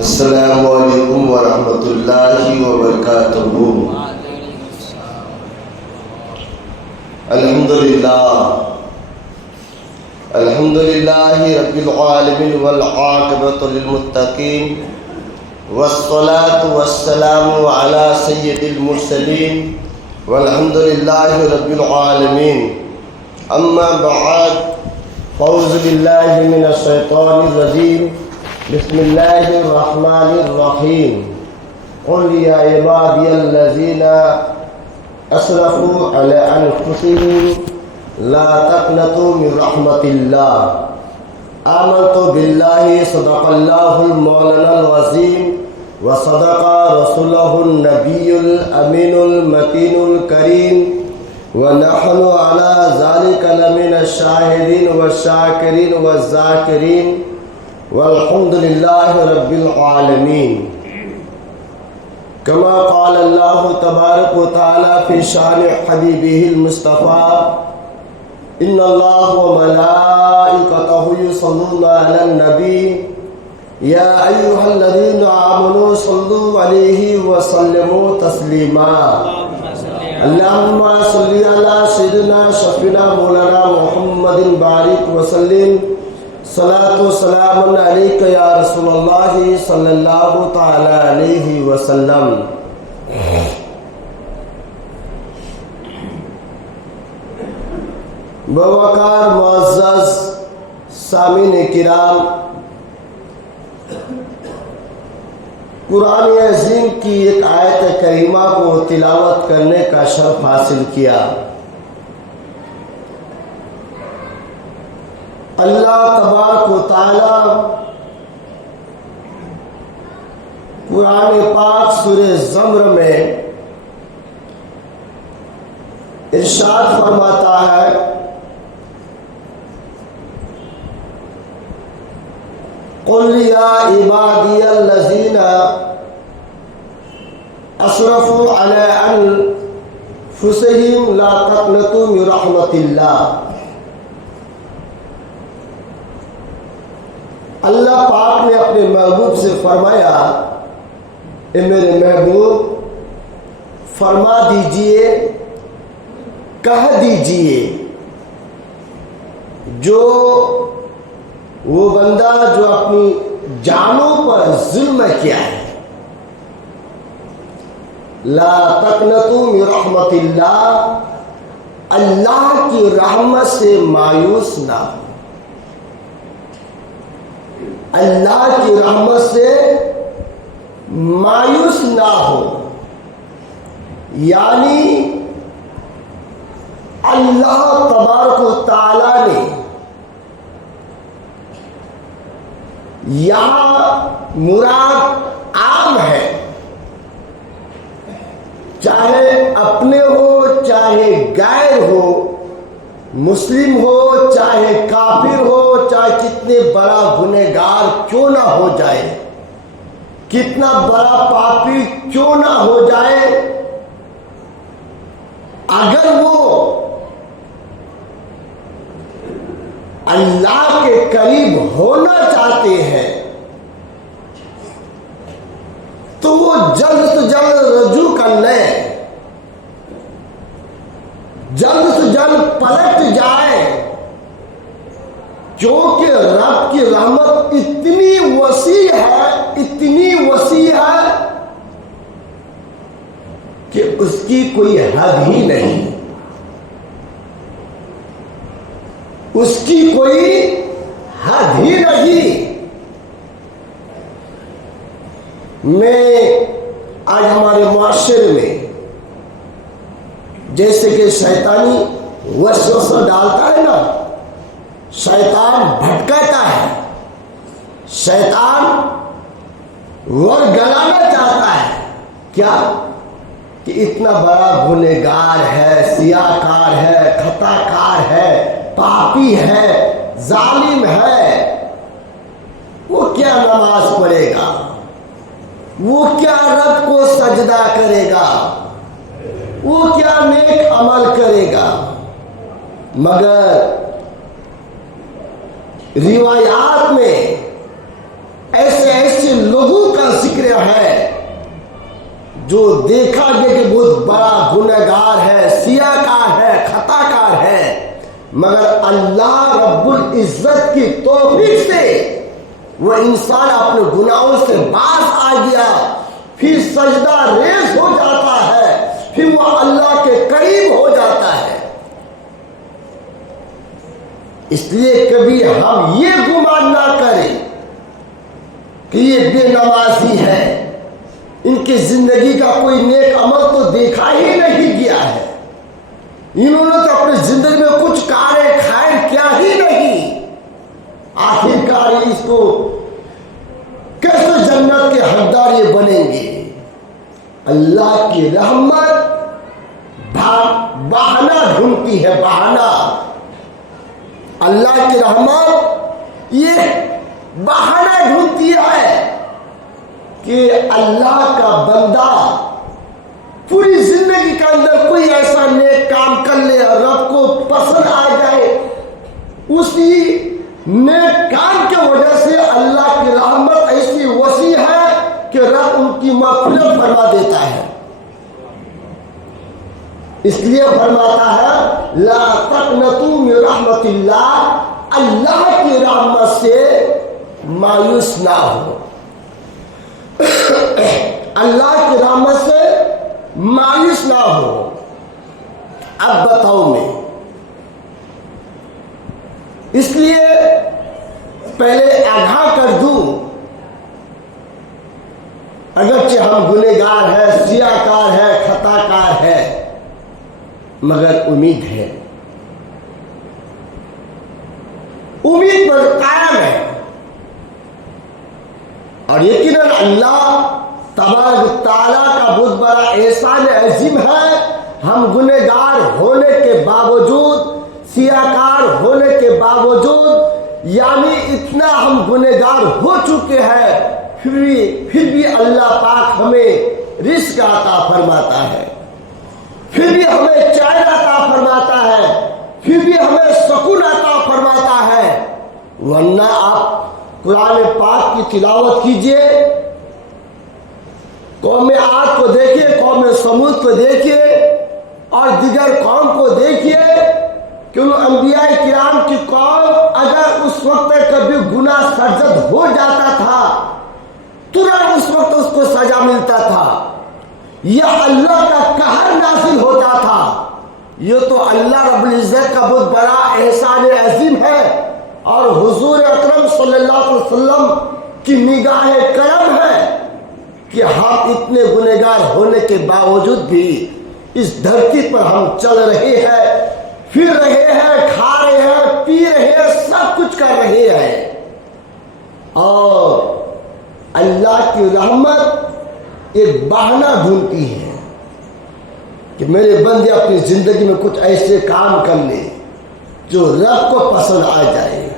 السلام علیکم ورحمۃ اللہ وبرکاتہ۔ الحمد للہ رب العالمین والعاقبۃ للمتقین والصلاة والسلام علی سید المرسلین والحمد للہ رب العالمین۔ اما بعد فاعوذ باللہ من الشیطان الرجیم، بسم اللہ الرحمن الرحیم۔ قل یا عبادی الذین اسرفوا علی انفسهم لا تقنطوا من رحمت اللہ آمنت باللہ صدق اللہ المولانا العظیم وصدق رسولہ النبی الامین المتین الکریم ونحن على ذلك لمن الشاہدین والشاکرین والذاکرین والحمد للہ رب العالمین۔ کما قال اللہ تبارک و تعالی فی شان حبیبہ المصطفیٰ ان اللہ وملائکتہ یصلون علی النبی یا ایہا الذین آمنوا صلوا علیہ وسلموا تسلیما۔ اللہم صلی علی سیدنا شفیعنا مولانا محمد بارک وسلم۔ صلاۃ و سلام علیک یا رسول اللہ صلی اللہ تعالی علیہ وسلم۔ بوقار معزز سامعین کرام، قرآن عظیم کی ایک آیت کریمہ کو تلاوت کرنے کا شرف حاصل کیا۔ اللہ تبارک و تعالی قرآن پاک سورہ زمر میں ارشاد فرماتا ہے قل یا عبادی الذین اسرفوا علی انفسہم لا تقنطوا من رحمت اللہ۔ اللہ پاک نے اپنے محبوب سے فرمایا، اے میرے محبوب فرما دیجئے، کہہ دیجئے، جو وہ بندہ جو اپنی جانوں پر ظلم کیا ہے، لا تقنطوا من رحمت اللہ، اللہ کی رحمت سے مایوس نہ ہو، اللہ کی رحمت سے مایوس نہ ہو، یعنی اللہ تبارک و تعالی نے یہاں مراد عام ہے، چاہے اپنے ہو چاہے غیر ہو، مسلم ہو چاہے کافر ہو، چاہے کتنے بڑا گنہگار کیوں نہ ہو جائے، کتنا بڑا پاپی کیوں نہ ہو جائے، اگر وہ اللہ کے قریب ہونا چاہتے ہیں تو وہ جلد سے جلد رجوع کر لیں، جلد سے جلد پلٹ جائے، کیونکہ رب کی رحمت اتنی وسیع ہے، اتنی وسیع ہے کہ اس کی کوئی حد ہی نہیں، اس کی کوئی حد ہی نہیں۔ میں آج ہمارے معاشرے میں جیسے کہ شیطانی وسوسہ ڈالتا ہے نا، شیطان بھٹکاتا ہے، شیطان ورگلانا چاہتا ہے، کیا کہ اتنا بڑا گنہگار ہے، سیاہ کار ہے، خطا کار ہے، پاپی ہے، ظالم ہے، وہ کیا نماز پڑھے گا، وہ کیا رب کو سجدہ کرے گا، وہ کیا نیک عمل کرے گا۔ مگر روایات میں ایسے لوگوں گیا ہے، جو دیکھا گیا کہ بہت بڑا گنہگار ہے، سیاہ کار ہے، خطا کار ہے، مگر اللہ رب العزت کی توفیق سے وہ انسان اپنے گناہوں سے باز آ گیا، پھر سجدہ ریز ہو جاتا ہے، پھر وہ اللہ کے قریب ہو جاتا ہے۔ اس لیے کبھی ہم یہ گمان نہ کریں کہ یہ بے نمازی ہے، ان کی زندگی کا کوئی نیک عمل تو دیکھا ہی نہیں گیا ہے، انہوں نے تو اپنی زندگی میں کچھ کارے خیر کیا ہی نہیں، آخرکار اس کو کیسے جنت کے حقدار یہ بنیں گے؟ اللہ کی رحمت بہانہ ڈھونڈتی ہے، بہانہ۔ اللہ کی رحمت یہ بہانہ ڈھونڈتی ہے کہ اللہ کا بندہ پوری زندگی کے اندر کوئی ایسا نیک کام کر لے اور رب کو پسند آ جائے، اسی نیک کام کی وجہ سے اللہ کی رحمت ایسی وسیع ہے کہ رب ان کی مغفرت فرما دیتا ہے۔ اس لیے فرماتا ہے لا تقنطوا من رحمت اللہ، اللہ کی رحمت سے مایوس نہ ہو، اللہ کی رحمت سے مایوس نہ ہو۔ اب بتاؤ میں اس لیے پہلے آگاہ کر دوں، اگرچہ ہم گنہگار ہیں، سیاہ کار ہے، خطا کار ہے، مگر امید ہے، امید پر قائم ہے، اور یقیناً اللہ تبارک تعالیٰ کا بہت بڑا احسان عظیم ہے، ہم گنہگار ہونے کے باوجود، سیاہ کار ہونے کے باوجود، یعنی اتنا ہم گنہگار ہو چکے ہیں، پھر بھی اللہ پاک ہمیں رزق عطا فرماتا ہے، پھر بھی ہمیں چین عطا فرماتا ہے، پھر بھی ہمیں سکون عطا فرماتا ہے۔ ورنہ آپ قرآن پاک کی تلاوت کیجئے، قوم عاد کو دیکھیے، قوم سمود کو دیکھیے، اور دیگر قوم کو دیکھیے کہ ان انبیاء کرام کی قوم اگر اس وقت کبھی گناہ سرزد ہو جاتا تھا ترنت اس وقت اس کو سزا ملتا تھا، یا اللہ کا قہر نازل ہوتا تھا۔ یہ تو اللہ رب العزت کا بہت بڑا احسان عظیم ہے، اور حضور اکرم صلی اللہ علیہ وسلم کی نگاہ کرم ہے کہ ہم اتنے گنہگار ہونے کے باوجود بھی اس دھرتی پر ہم چل رہے ہیں، پھر رہے ہیں، کھا رہے ہیں، پی رہے ہیں، سب کچھ کر رہے ہیں، اور اللہ کی رحمت ایک بہانہ ڈھونڈتی ہے کہ میرے بندے اپنی زندگی میں کچھ ایسے کام کر لے جو رب کو پسند آ جائے۔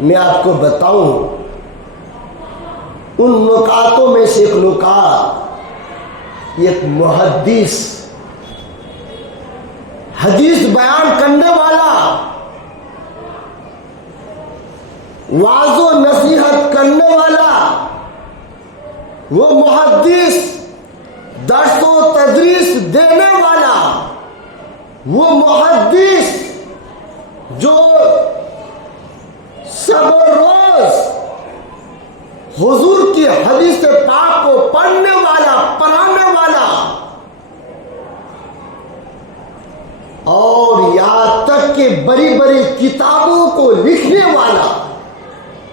میں آپ کو بتاؤں ان نکاتوں میں سے ایک نکات، ایک محدث، حدیث بیان کرنے والا، واعظ و نصیحت کرنے والا، وہ محدث، درس و تدریس دینے والا، وہ محدث جو سب روز حضور کی حدیث پاک کو پڑھنے والا، پڑھانے والا، اور یہاں تک کہ بڑی بڑی کتابوں کو لکھنے والا،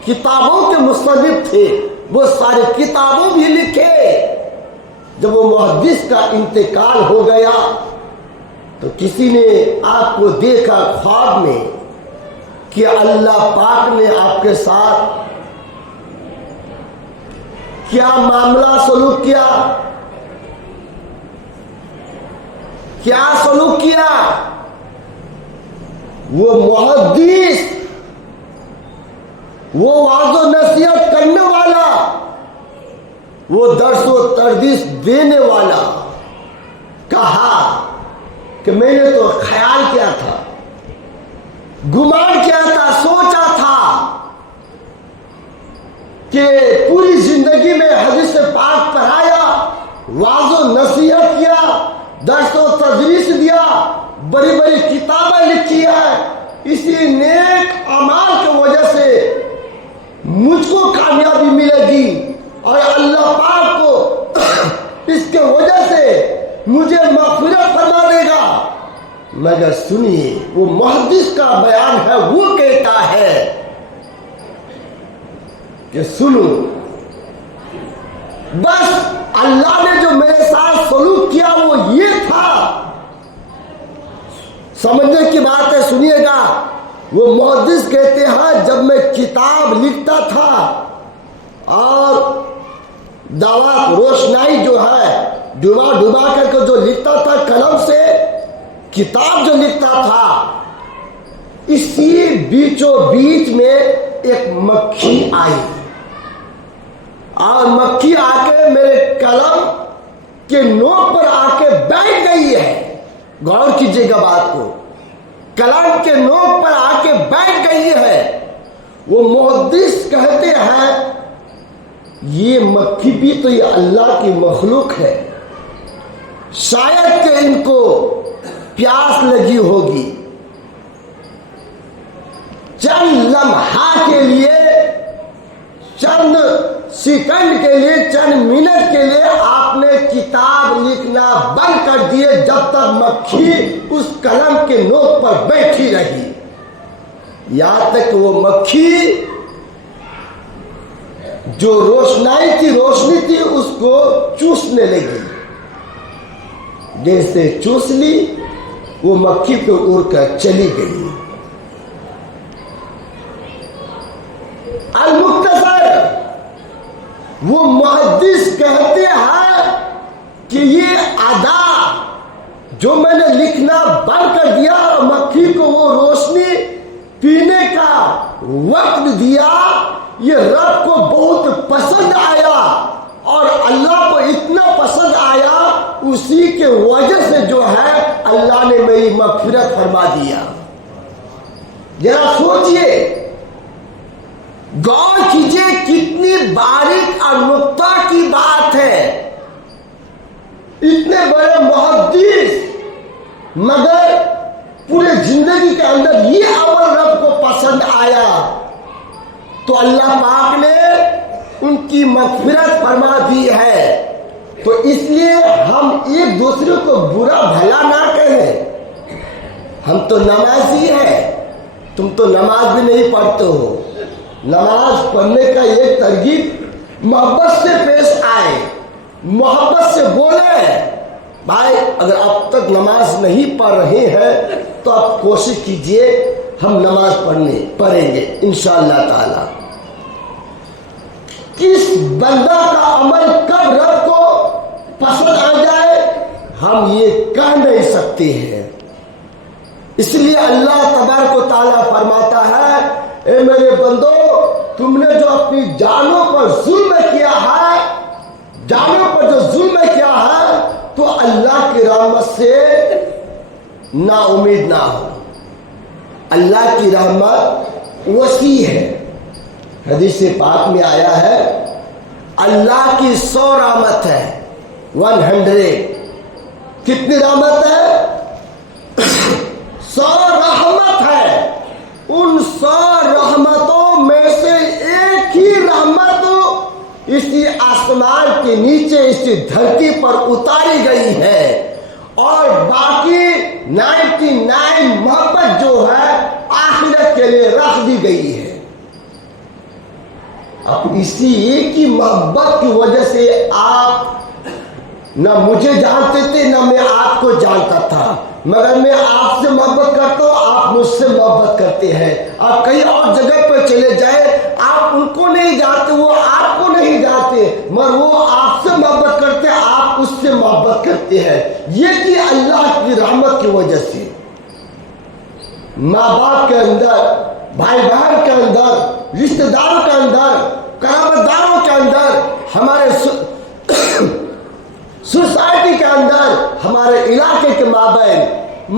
کتابوں کے مصنف تھے، وہ سارے کتابوں بھی لکھے۔ جب وہ محدث کا انتقال ہو گیا تو کسی نے آپ کو دیکھا خواب میں کہ اللہ پاک نے آپ کے ساتھ کیا معاملہ سلوک کیا، کیا سلوک کیا؟ وہ محدث، وہ واعظ و نصیحت کرنے والا، وہ درس و تدریس دینے والا کہا کہ میں نے تو خیال کیا تھا، گمان کیا تھا، سوچا تھا کہ پوری زندگی میں حدیث پاک پڑھایا، واعظ و نصیحت کیا، درس و تدریس دیا، بڑی بڑی کتابیں لکھی ہے، اسی نیک اعمال کی وجہ سے مجھ کو کامیابی ملے گی اور اللہ پاک کو اس کے وجہ سے مجھے مغفرت فرما دے گا۔ مگر سنیے، وہ محدث کا بیان ہے، وہ کہتا ہے کہ سنو، بس اللہ نے جو میرے ساتھ سلوک کیا وہ یہ تھا۔ سمجھنے کی بات ہے، سنیے گا۔ وہ محدث کہتے ہیں جب میں کتاب لکھتا تھا اور دعوت روشنائی جو ہے ڈبا کر کے جو لکھتا تھا قلم سے، کتاب جو لکھتا تھا، اسی بیچوں بیچ میں ایک مکھی آئی اور مکھی آ کے میرے قلم کے نوک پر آ کے بیٹھ گئی ہے۔ غور کیجیے گا بات کو، قلم کے نوک پر آ کے بیٹھ گئی ہے۔ وہ محدث کہتے ہیں یہ مکھی بھی تو یہ اللہ کی مخلوق ہے، شاید کہ ان کو پیاس لگی ہوگی، چند لمحہ کے لیے، چند سیکنڈ کے لیے، چند منٹ کے لیے آپ نے کتاب لکھنا بند کر دیے، جب تک مکھی اس قلم کے نوک پر بیٹھی رہی، یہاں تک وہ مکھی جو روشنائی کی روشنی تھی اس کو چوسنے لگی۔ جیسے چوس لی، وہ مکھی پہ اڑ کر چلی گئی۔ المختصر، وہ محدث کہتے ہیں کہ یہ ادا جو میں نے لکھنا بند کر دیا اور مکھی کو وہ روشنی پینے کا وقت دیا، یہ رب کو بہت پسند آیا اور اللہ کو اتنا پسند آیا، اسی کے وجہ سے جو ہے اللہ نے میری مغفرت فرما دیا۔ ذرا سوچئے، غور کیجئے، کتنی باریک اور نقطہ کی بات ہے۔ اتنے بڑے محدث، مگر پورے زندگی کے اندر یہ عمل رب کو پسند آیا تو اللہ پاک نے ان کی مغفرت فرما دی ہے۔ تو اس لیے ہم ایک دوسرے کو برا بھلا نہ کہیں۔ ہم تو نمازی ہیں، تم تو نماز بھی نہیں پڑھتے ہو۔ نماز پڑھنے کا ایک ترغیب محبت سے پیش آئے، محبت سے بولے، بھائی اگر اب تک نماز نہیں پڑھ رہے ہیں تو آپ کوشش کیجئے، ہم نماز پڑھیں گے انشاءاللہ تعالی۔ کس بندہ کا عمل کب رب کو پسند آ جائے ہم یہ کہہ نہیں سکتے ہیں۔ اس لیے اللہ تبارک و تعالیٰ فرماتا ہے، اے میرے بندو، تم نے جو اپنی جانوں پر ظلم کیا ہے، جانوں پر جو ظلم کیا ہے، تو اللہ کی رحمت سے نا امید نہ ہو۔ اللہ کی رحمت وسیع ہے۔ حدیث پاک میں آیا ہے اللہ کی 100 رحمت ہے، 100۔ کتنی رحمت ہے؟ 100 رحمت ہے۔ ان 100 رحمتوں میں سے ایک ہی رحمت اسی آسمان کے نیچے، اسی دھرتی پر اتاری گئی ہے، اور باقی 99 محبت جو ہے آخرت کے لیے رکھ دی گئی ہے۔ اب اسی ایک ہی محبت کی وجہ سے آپ نہ مجھے جانتے تھے نہ میں آپ کو جانتا تھا، مگر میں آپ سے محبت کرتا ہوں، آپ مجھ سے محبت کرتے ہیں۔ آپ کہیں اور جگہ پر چلے جائیں، آپ ان کو نہیں جانتے، وہ آپ کو نہیں جانتے، مگر وہ آپ سے محبت کرتے ہیں، آپ اس سے محبت کرتے ہیں۔ یہ کہ اللہ کی رحمت کی وجہ سے ماں باپ کے اندر، بھائی بہن کے اندر، رشتہ داروں کے اندر، قرابت داروں کے اندر، ہمارے سوسائٹی کے اندر، ہمارے علاقے کے مابین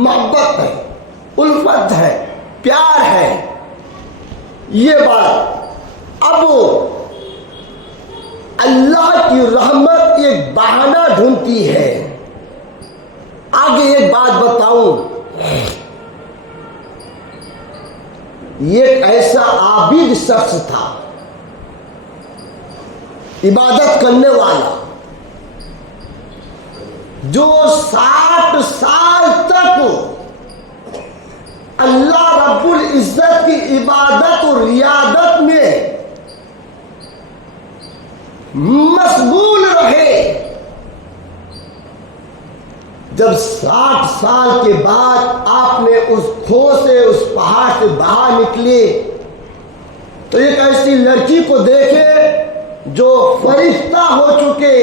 محبت ہے، الفت ہے، پیار ہے۔ یہ بات اب اللہ کی رحمت ایک بہانہ ڈھونڈتی ہے۔ آگے ایک بات بتاؤں، یہ ایک ایسا عابد شخص تھا، عبادت کرنے والا، جو 60 سال تک اللہ رب العزت کی عبادت اور ریاضت میں مشغول رہے۔ جب 60 سال کے بعد آپ نے اس کھو سے، اس پہاڑ سے باہر نکلے تو ایک ایسی لڑکی کو دیکھے جو فرشتہ ہو چکے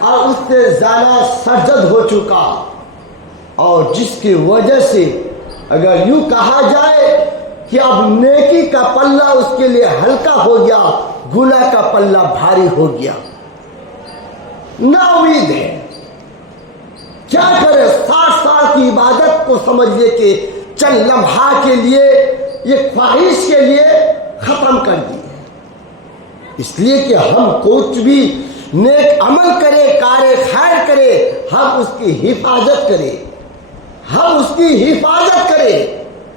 اور اس سے زیادہ سرجد ہو چکا، اور جس کی وجہ سے اگر یوں کہا جائے کہ اب نیکی کا پلہ اس کے لیے ہلکا ہو گیا، گناہ کا پلہ بھاری ہو گیا۔ نا امید ہے، کیا کرے؟ 60 سال کی عبادت کو سمجھئے کہ چند لمحہ کے لیے، یہ خواہش کے لیے ختم کر دی۔ اس لیے کہ ہم کچھ بھی نیک عمل کرے، کار خیر کرے، ہم اس کی حفاظت کریں، ہم اس کی حفاظت کریں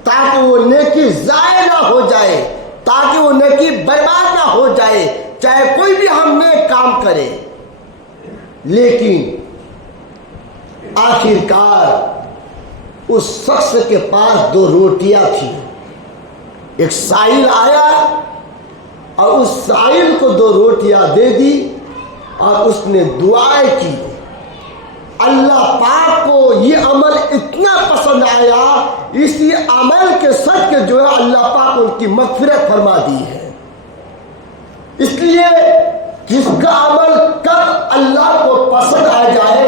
تاکہ وہ نیکی ضائع نہ ہو جائے، تاکہ وہ نیکی برباد نہ ہو جائے، چاہے کوئی بھی ہم نیک کام کرے۔ لیکن آخر کار اس شخص کے پاس 2 روٹیاں تھیں۔ ایک سائل آیا اور اس سائل کو 2 روٹیاں دے دی اور اس نے دعائیں کی۔ اللہ پاک کو یہ عمل اتنا پسند آیا، اسی عمل کے صدقے جو ہے اللہ پاک ان کی مغفرت فرما دی ہے۔ اس لیے جس کا عمل کب اللہ کو پسند آ جائے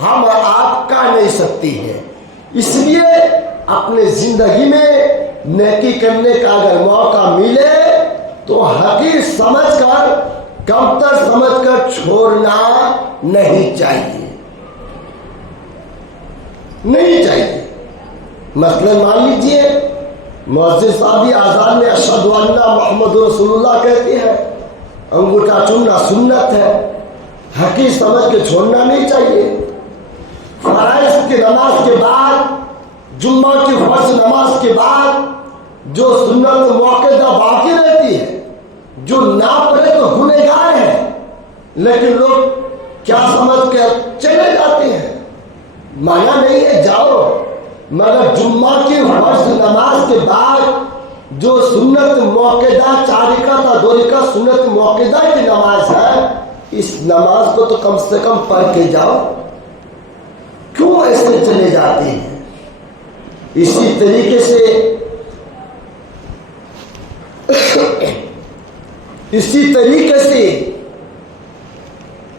ہم اور آپ کہہ نہیں سکتی ہے۔ اس لیے اپنے زندگی میں نیکی کرنے کا اگر موقع ملے تو حقیر سمجھ کر، کمتر سمجھ کر چھوڑنا نہیں چاہیے، نہیں چاہیے۔ مثلا مان لیجیے مؤذن صاحب آزان میں اشہد ان محمد رسول اللہ کہتے ہیں، انگوٹھا چومنا سنت ہے، حقیر سمجھ کے چھوڑنا نہیں چاہیے۔ فرائض کی نماز کے بعد، جمعہ کی فرض نماز کے بعد جو سنت موقعہ باقی رہتی ہے، جو نہ پڑھے تو گنہگار ہے، لیکن لوگ کیا سمجھ کے چلے جاتے ہیں، مانا نہیں ہے جاؤ، مگر جمعہ کی فرض نماز کے بعد جو سنت موقعہ 4 رکعت اور 2 رکعت سنت موقعہ کی نماز ہے، اس نماز کو تو کم سے کم پڑھ کے جاؤ۔ کیوں ایسے چلے جاتے ہیں؟ اسی طریقے سے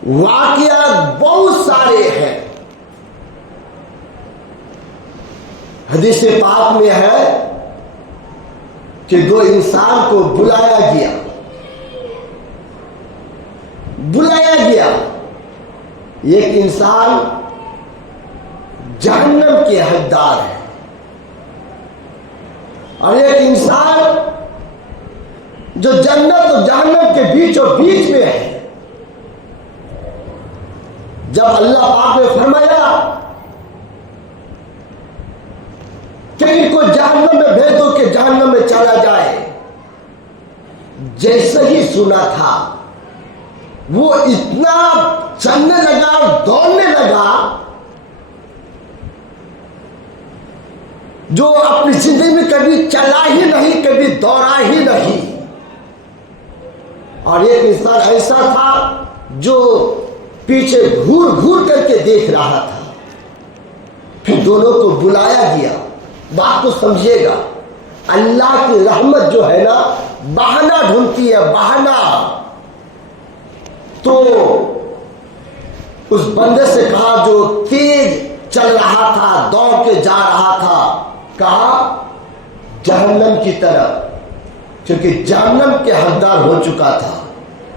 واقعات بہت سارے ہیں۔ حدیث پاک میں ہے کہ 2 انسان کو بلایا گیا، ایک انسان جہنم کے حقدار ہے اور ایک انسان جو جنت اور جہنم کے بیچ میں ہے۔ جب اللہ پاک نے فرمایا کہ ان کو جہنم میں بھیجو کہ جہنم میں چلا جائے، جیسے ہی سنا تھا وہ اتنا چلنے لگا، دوڑنے لگا، جو اپنی زندگی میں کبھی چلا ہی نہیں، کبھی دوڑا ہی نہیں۔ اور ایک انسان ایسا تھا جو پیچھے گھور کر کے دیکھ رہا تھا۔ پھر دونوں کو بلایا گیا۔ بات کو سمجھیے گا، اللہ کی رحمت جو ہے نا بہانہ ڈھونڈتی ہے، بہانہ۔ تو اس بندے سے کہا جو تیز چل رہا تھا، دوڑ کے جا رہا تھا، کہا جہنم کی طرف، کیونکہ جہنم کے حقدار ہو چکا تھا۔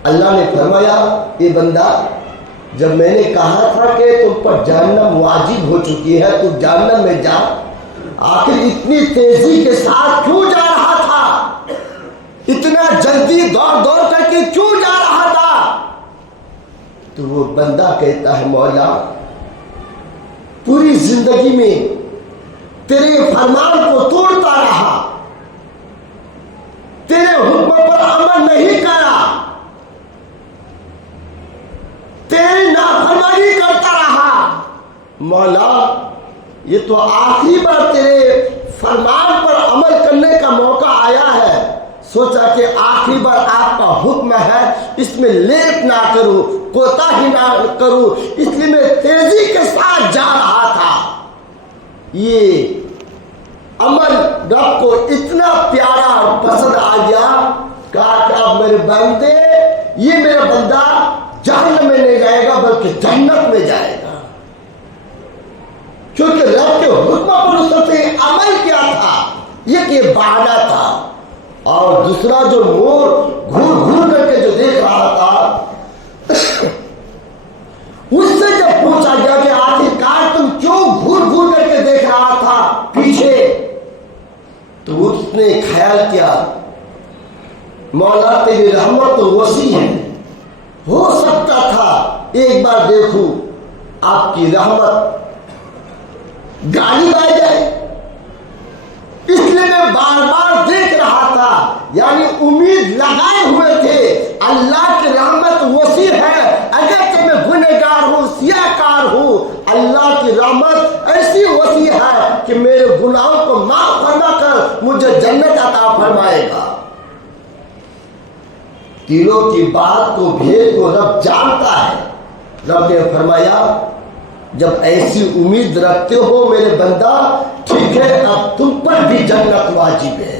اللہ نے فرمایا یہ بندہ، جب میں نے کہا تھا کہ تم پر جہنم واجب ہو چکی ہے، تو جہنم میں جا، آخر اتنی تیزی کے ساتھ کیوں جا رہا تھا؟ اتنا جلدی دوڑ کر کے کیوں جا رہا تھا؟ تو وہ بندہ کہتا ہے مولا پوری زندگی میں تیرے فرمان کو توڑتا رہا، تیرے حکم پر عمل نہیں کرا، تیری نافرمانی کرتا رہا، مولا یہ تو آخری بار تیرے فرمان پر عمل کرنے کا موقع آیا ہے، سوچا کہ آخری بار آپ کا حکم ہے، اس میں لیٹ نہ کروں، کوتاہی نہ کروں، اس لیے میں تیزی کے ساتھ جا رہا تھا۔ یہ عمل رب کو اتنا پیارا اور پسند آ گیا، کہا کہ اب میرے بندے، یہ میرا بندہ جہنم میں نہیں جائے گا بلکہ جنت میں جائے گا، کیونکہ رب کے حکم پر اس نے عمل کیا تھا۔ یہ بہانہ تھا۔ اور دوسرا جو مور گھور گھور کر کے جو دیکھ رہا تھا، اس سے جب پوچھا گیا کہ آخرکار تم کیوں گھور گھور کر کے دیکھ رہا تھا پیچھے، تو اس نے خیال کیا مولا تیری رحمت تو وسیع ہے، ہو سکتا تھا ایک بار دیکھوں آپ کی رحمت غالب آ جائے، اس لیے میں بار بار دیکھ رہا تھا، یعنی امید لگائے ہوئے تھے اللہ کی رحمت وسیع ہے، اگرچہ میں گنہگار ہوں، سیاہ کار ہوں، اللہ کی رحمت ایسی وسیع ہے کہ میرے گناہوں کو معاف فرما کر مجھے جنت عطا فرمائے گا۔ دلوں کی بات کو بھید کو رب جانتا ہے۔ رب نے فرمایا جب ایسی امید رکھتے ہو میرے بندہ، ٹھیک ہے اب تم پر بھی جنت واجب ہے۔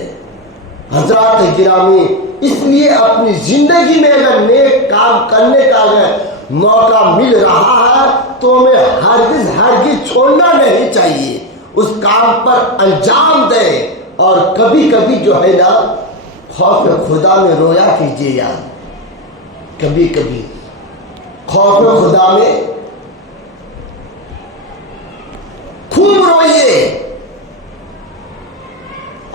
حضرات گرامی، اس لیے اپنی زندگی میں اگر نیک کام کرنے کا اگر موقع مل رہا ہے تو ہمیں ہرگز چھوڑنا نہیں چاہیے، اس کام پر انجام دیں۔ اور کبھی کبھی جو ہے نا خوف خدا میں رویا کیجیے یار، کبھی کبھی خوف خدا میں خوب روئیے۔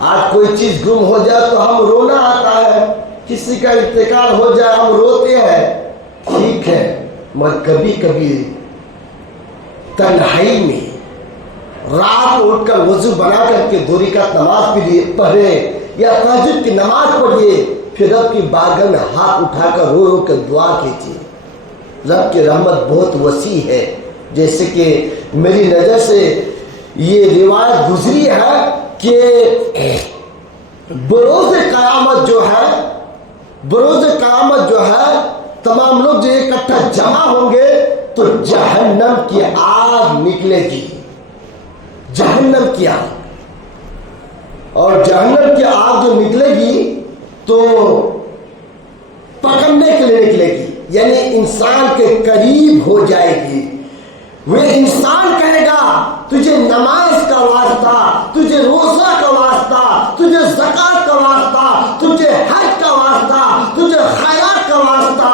آج کوئی چیز گم ہو جائے تو ہم رونا آتا ہے، کسی کا انتقال ہو جائے ہم روتے ہیں، ٹھیک ہے، مگر کبھی کبھی تنہائی میں رات اٹھ کر وضو بنا کر کے دو رکعت نماز پڑھے یا تہجد کی نماز پڑھیے، پھر رب کی بارگاہ میں ہاتھ اٹھا کر رو رو کر دعا کیجیے۔ رب کی رحمت بہت وسیع ہے۔ جیسے کہ میری نظر سے یہ روایت گزری ہے کہ بروز قیامت جو ہے تمام لوگ جو اکٹھا جمع ہوں گے تو جہنم کی آگ نکلے گی، جہنم کی آگ، اور جہنم کی آگ جو نکلے گی تو پکڑنے کے لیے نکلے گی، یعنی انسان کے قریب ہو جائے گی۔ وہ انسان کہے گا تجھے نماز کا واسطہ، تجھے روزہ کا واسطہ، تجھے زکات کا واسطہ، تجھے حج کا واسطہ، تجھے خیرات کا واسطہ،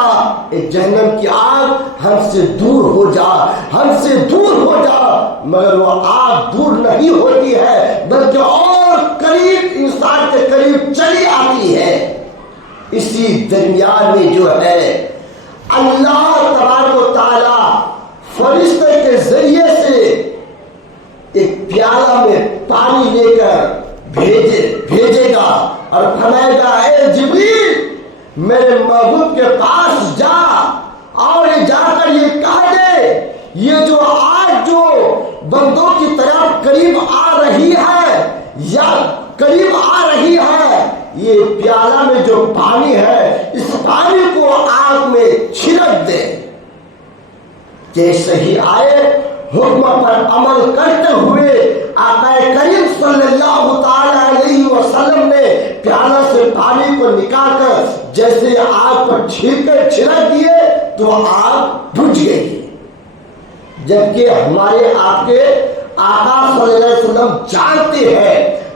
اے جہنم کی آگ ہم سے دور ہو جا، ہم سے دور ہو جا۔ مگر وہ آگ دور نہیں ہوتی ہے بلکہ اور قریب، انسان کے قریب چلی آتی ہے۔ اسی درمیان میں جو ہے اللہ تبارک و تعالی فرشتے کے ذریعے سے ایک پیالہ میں پانی لے کر بھیجے گا اور فرمائے گا اے جبریل میرے محبوب کے پاس جا اور جا کر یہ کہہ دے یہ جو آج جو بندوں کی طرف قریب آ رہی ہے یا قریب آ رہی ہے، یہ پیالہ میں جو پانی ہے اس پانی کو آگ میں چھڑک دے۔ جیسے ہی آئے حکم پر عمل کرتے ہوئے آقا کریم صلی اللہ تعالی علیہ وسلم نے پیالہ سے پانی کو نکال کر جیسے آگ پر چھڑک دیے تو آگ بجھ گئی، جبکہ ہمارے آپ کے آقا صلی اللہ علیہ وسلم جانتے ہیں،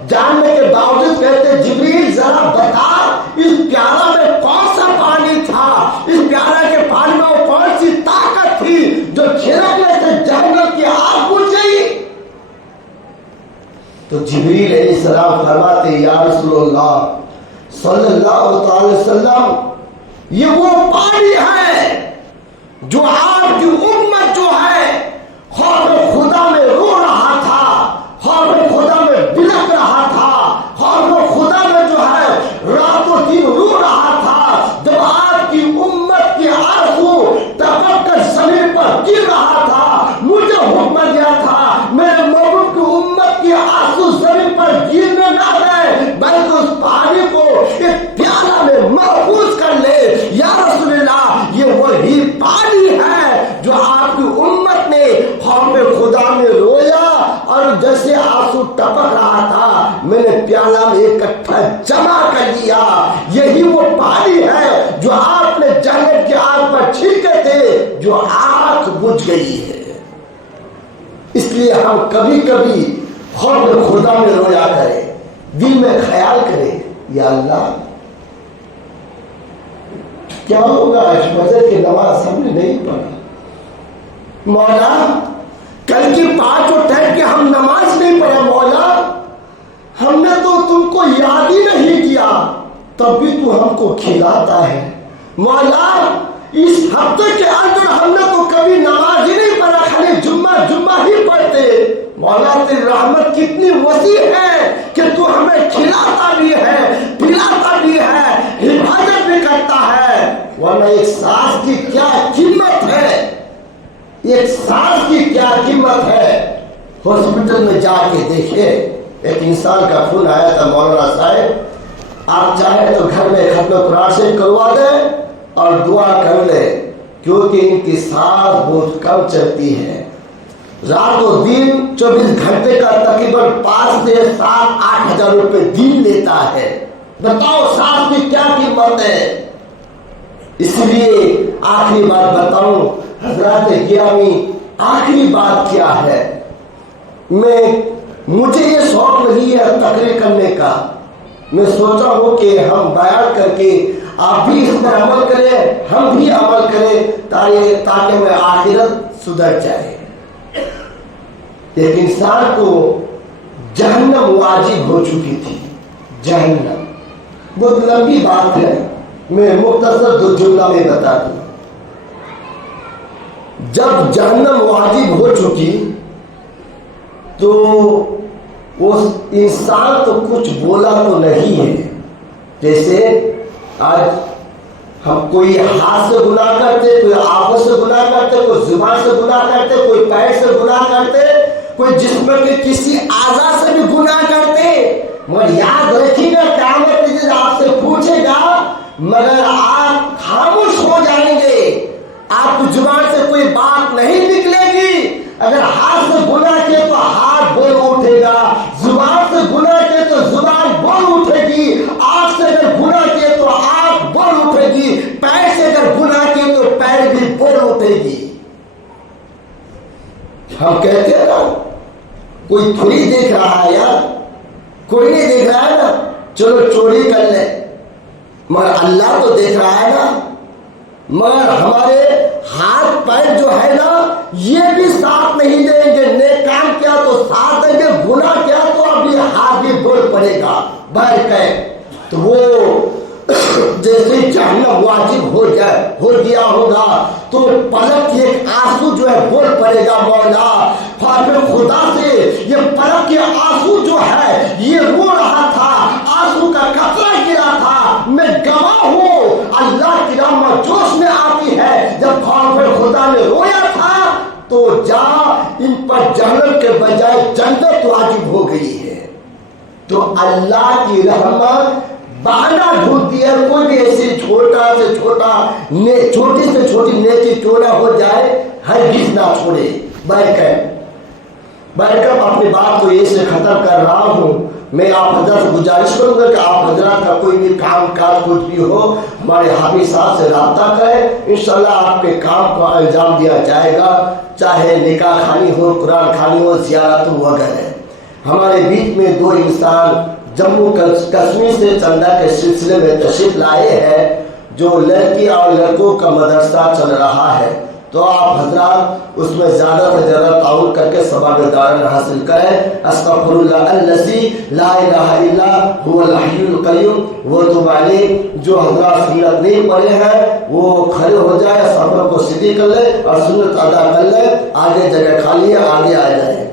جاننے کے باوجود کہتے جبریل ذرا بتا اس پیالہ میں کون سا پانی تھا، اس پیالہ کے پانی میں وہ کون سی طاقت تھی جو چھڑکنے سے جہنم کی آگ بجھ گئی۔ تو جبریل علیہ السلام فرماتے یا رسول اللہ صلی اللہ علیہ وسلم یہ وہ پانی ہے جو اکٹھا جمع کر لیا. یہی وہ پانی ہے جو آپ نے جہنم کی آگ پر چھینکے تھے, جو آگ بجھ گئی ہے. اس لیے ہم کبھی کبھی خوف خدا میں رویا کریں, دل میں خیال کریں, یا اللہ کیا ہوگا آج فجر کی نماز ہم نے نہیں پڑھا, مولا کل کی 5 ٹائم کے ہم نماز نہیں پڑھا, مولا ہم نے تو تم کو یاد ہی نہیں کیا, تب بھی تو ہم کو کھلاتا ہے. مولا اس ہفتے کے اندر ہم نے تو کبھی نماز ہی نہیں پڑھا, خالی جمعہ ہی پڑھتے. مولا تیری رحمت کتنی وسیع ہے کہ تو ہمیں کھلاتا بھی ہے, پلاتا بھی ہے, حفاظت بھی کرتا ہے. ورنہ ایک سانس کی کیا قیمت ہے, ایک سانس کی کیا قیمت ہے. ہاسپٹل میں جا کے دیکھے, ایک انسان کا خون آیا تھا, مولانا صاحب آپ چاہیں تو گھر میں ختم قرآن سے کروا دیں اور دعا کر لیں, کیونکہ ان کی سانس بہت کم چلتی ہے. رات و دن 24 گھنٹے کا تقریباً 5 سے 7-8 ہزار روپے دن لیتا ہے. بتاؤ سانس کی کیا قیمت ہے. اس لیے آخری بات بتاؤں حضرات گرامی, آخری بات کیا ہے, مجھے یہ شوق نہیں ہے تقریر کرنے کا. میں سوچا ہوں کہ ہم بیان کر کے آپ بھی اس پر عمل کریں, ہم بھی عمل کریں, تاکہ میں آخرت سدھر جائے. ایک انسان کو جہنم واجب ہو چکی تھی. جہنم بہت لمبی بات ہے, میں مختصر 2 جملہ میں بتا دوں. جب جہنم واجب ہو چکی تو وہ انسان تو کچھ بولا تو نہیں ہے. جیسے آج ہم کوئی ہاتھ سے گناہ کرتے, کوئی آنکھوں سے گناہ کرتے, کوئی زبان سے گناہ کرتے, کوئی پیر سے گناہ کرتے, کوئی جسم کے کسی اعضاء سے بھی گناہ کرتے. مگر یاد رکھیے گا قیامت کے دن آپ سے پوچھے گا, مگر آپ خاموش ہو جائیں گے, آپ کی زبان سے کوئی بات نہیں نکلے گی. اگر ہاتھ سے گناہ کیے تو ہاتھ بول اٹھے گا, زبان سے گناہ کیے تو زبان بول اٹھے گی, آنکھ سے اگر گناہ کیے تو آنکھ بول اٹھے گی, پیر سے اگر گناہ کیے تو پیر بھی بول اٹھے گی. ہم کہتے ہیں نا کوئی تھوڑی دیکھ رہا ہے یار, کوئی نہیں دیکھ رہا ہے نا, چلو چوری کر لے, مگر اللہ تو دیکھ رہا ہے نا. مگر ہمارے ہاتھ پیر جو ہے نا یہ بھی ساتھ نہیں دیں گے. نیک کام کیا تو ساتھ دیں گے, گناہ کیا تو ابھی ہاتھ بھی بول پڑے گا. بہر کہ تو وہ جیسے جہنم واجب ہو گیا ہوگا تو پلک کی ایک آنسو جو ہے بول پڑے گا, مولا پھر خدا سے یہ پلک کے آنسو جو ہے یہ رو رہا تھا, آنسو کا قطرہ گرا تھا, میں گواہ ہوں. اللہ کی رحمت جوش میں آتی ہے. جب پھر خدا نے رویا تھا تو جا ان پر جہنم کے بجائے جنت واجب ہو گئی ہے. تو اللہ کی رحمت بہانہ ڈھونڈتی ہے. کوئی بھی ایسی چھوٹا سے چھوٹا چھوٹی سے چھوٹی نیکی کیوں نہ ہو جائے, ہرگز نہ چھوڑے. بیٹھ اپنی بات کو یہ سے ختم کر رہا ہوں. میں آپ حضرات سے گزارش کروں گا کہ آپ حضرات کا کوئی بھی کام کاج کچھ بھی ہو ہمارے حافظ صاحب سے رابطہ کریں, انشاءاللہ آپ کے کام کو انجام دیا جائے گا. چاہے نکاح خانی ہو, قرآن خانی ہو, زیارت وغیرہ. ہمارے بیچ میں 2 انسان جموں کشمیر سے چندہ کے سلسلے میں تشریف لائے ہیں, جو لڑکی اور لڑکوں کا مدرسہ چل رہا ہے. تو آپ حضرات اس میں زیادہ سے زیادہ تعاون کر کے ثواب دارن حاصل کریں. استغفر اللہ الذی لا الہ الا هو الحی القیوم وتوب علیہ. جو حضرات سنت نہیں پڑھے ہیں وہ کھڑے ہو جائے, سفر کو سیدھی کر لے اور سنت ادا کر لے. آگے جگہ خالی ہے, آگے آ جائے.